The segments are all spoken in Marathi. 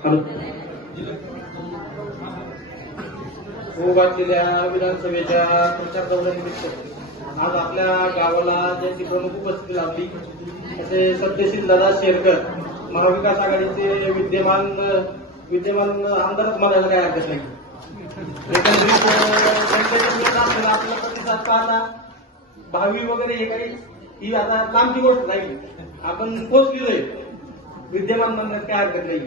हॅलो. हो, विधानसभेच्या प्रचार दौऱ्यानिमित्त. आज आपल्या गावाला ज्यांची प्रमुख उपस्थिती लाभली असे सत्यशील दादा शेरकर महाविकास आघाडीचे विद्यमान विद्यमान आमदारच म्हणायला काय हरकत नाही. एकंदरीत आपला प्रतिसाद पाहता भावी वगैरे हे काही ही आता लांबची गोष्ट नाही. आपण पोचलेलोय विद्यमान म्हणण्यात काय हरकत नाही.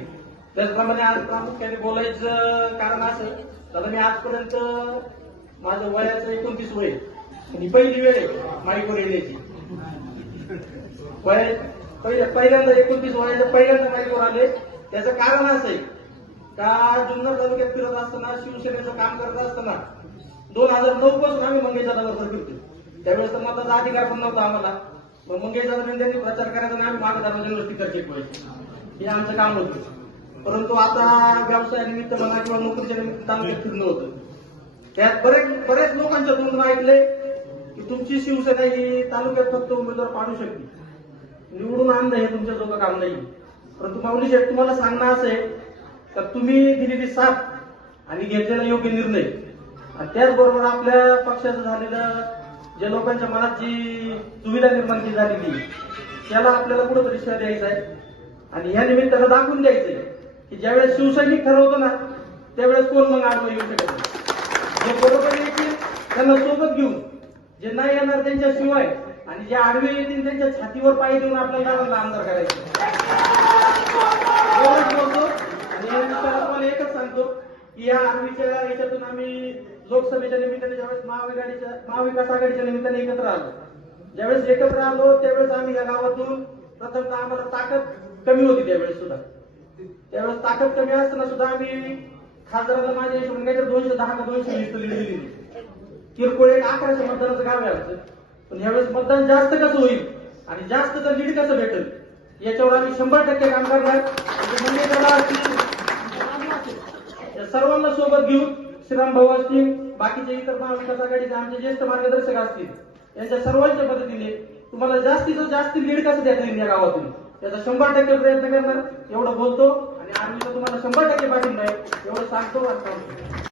त्याचप्रमाणे आज प्रामुख्याने बोलायचं कारण असं दादा मी आजपर्यंत माझं वयाचं एकोणतीस वय आणि पहिली वेळ आहे माईकवर येण्याची पहिल्यांदा एकोणतीस वयाचं पहिल्यांदा माईकवर आले. त्याचं कारण असं आहे का जुन्नर तालुक्यात फिरत असताना शिवसेनेचं काम करत असताना दोन हजार नऊ पासून आम्ही मंगेशचा दौरा फिरतो त्यावेळेस तर मताचा अधिकार पण नव्हता आम्हाला. मग मंगेश दादा त्यांनी प्रचार करायचा आणि आम्ही मागे दादा चेक चेकवायचे हे आमचं काम होतं. परंतु आता व्यवसायानिमित्त म्हणा किंवा नोकरीच्या निमित्त तालुक्यात फिरणं होतं. त्यात बरेच बरेच लोकांच्या तोंडून ऐकलंय की तुमची शिवसेना ही तालुक्यात फक्त उमेदवार पाडू शकते निवडून आणणं हे तुमच्या जोगं काम नाही. परंतु माऊली साहेब तुम्हाला सांगणं असं आहे तर तुम्ही दिलेली साथ आणि घेतलेला योग्य निर्णय आणि त्याचबरोबर आपल्या पक्षाचं झालेलं ज्या लोकांच्या मनात जी सुविधा निर्माण केली झालेली त्याला आपल्याला कुठंतरी श्रेय द्यायचं आहे आणि ह्या निमित्तानं दाखवून द्यायचंय की ज्यावेळेस शिवसैनिक ठरवतो ना त्यावेळेस कोण मग आडवं येऊ शकत नाही? जे बरोबर येतील त्यांना सोबत घेऊन जे नाही येणार त्यांच्या शिवाय आणि जे आडवे येतील त्यांच्या छातीवर पाय देऊन आपल्याला गावाला आमदार करायचं. बोलतो आणि तुम्हाला एकच सांगतो की या आर्मीच्या याच्यातून आम्ही लोकसभेच्या निमित्ताने ज्यावेळेस महाविघाडीच्या महाविकास आघाडीच्या निमित्ताने एकत्र आलो. ज्यावेळेस एकत्र आलो त्यावेळेस आम्ही या गावातून प्रथमतः आम्हाला ताकद कमी होती त्यावेळेस सुद्धा. त्यावेळेस ताकद कमी असताना सुद्धा आम्ही खासदाराला माझ्या हिशोबाने काहीतरी दोनशे दहा का दोनशे वीस लीड दिली किरकोळ एक अकराशे मतदानाचं काम आहे पण यावेळेस मतदान जास्त कसं होईल आणि जास्त तर लीड कसं भेटेल याच्यावर आम्ही शंभर टक्के काम करणार म्हणजे सर्वांना सोबत घेऊन श्रीराम भाऊ असतील बाकीचे इतर महाविकास आघाडीचे आमचे ज्येष्ठ मार्गदर्शक असतील यांच्या सर्वांच्या मदतीने तुम्हाला जास्तीत जास्त लीड कसं देता येईल या गावातून? त्याचा शंभर टक्के प्रयत्न करणार एवढं बोलतो. आणि आर्मीचा तुम्हाला शंभर टक्के पाठिंबा आहे. एवढं सांगतो वाटतो